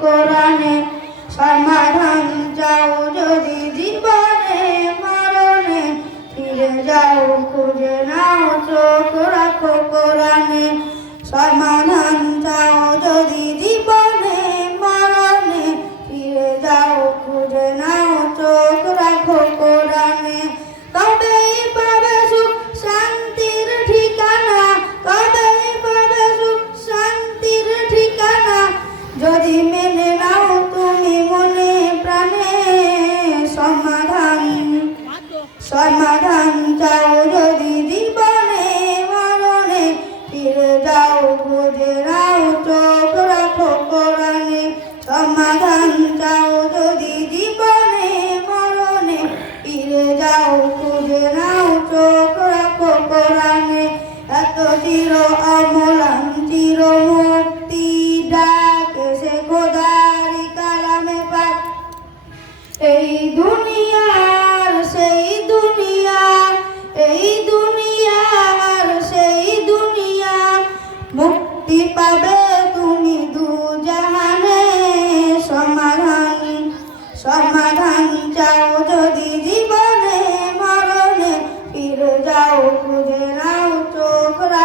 কোরআনে সমাধান যাও যদি জীবনে মেনে নাও তুমি মনে প্রাণে। সমাধান সমাধান চাও যদি জীবনে, মরণে ফিরে যাও খুঁজে নাও, চোখ রাখো কোরআনে। সমাধান চাও যদি জীবনে, মরণে ফিরে যাও খুঁজে নাও, চোখ রাখো কোরআনে। এত চির অমলান চির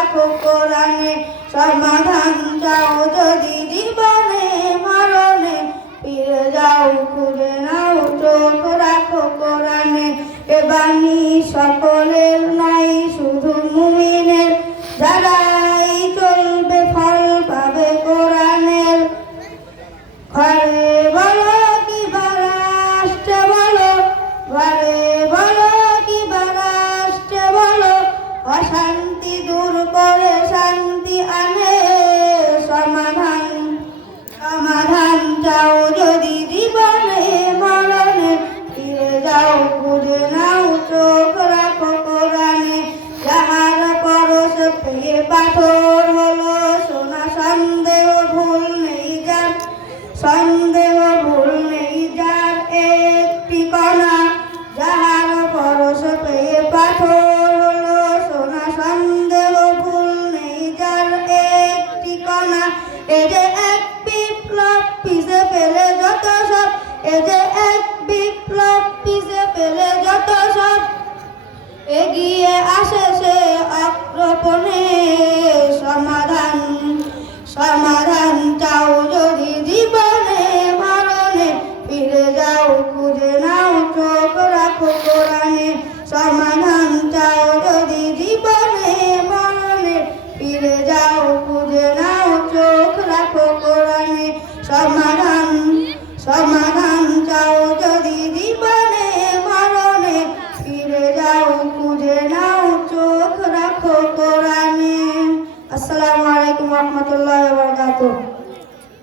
রাখো কোরআনে সমাধান চাও যদি জীবনে মরণে। ফিরে যাও খুলে নাও, চোখ রাখো কোরআনে। এ বাণী সকলের নাই, শুধু মুমিনের। যারাই এ যে এক বিপ্লব পিছে ফেলে যত সব এ যে এক বিপ্লব পিছে ফেলে যত সব। এগিয়ে আসে কোরআনে আসসালামু আলাইকুম রহমতুল্লাহ বারকাতুহ।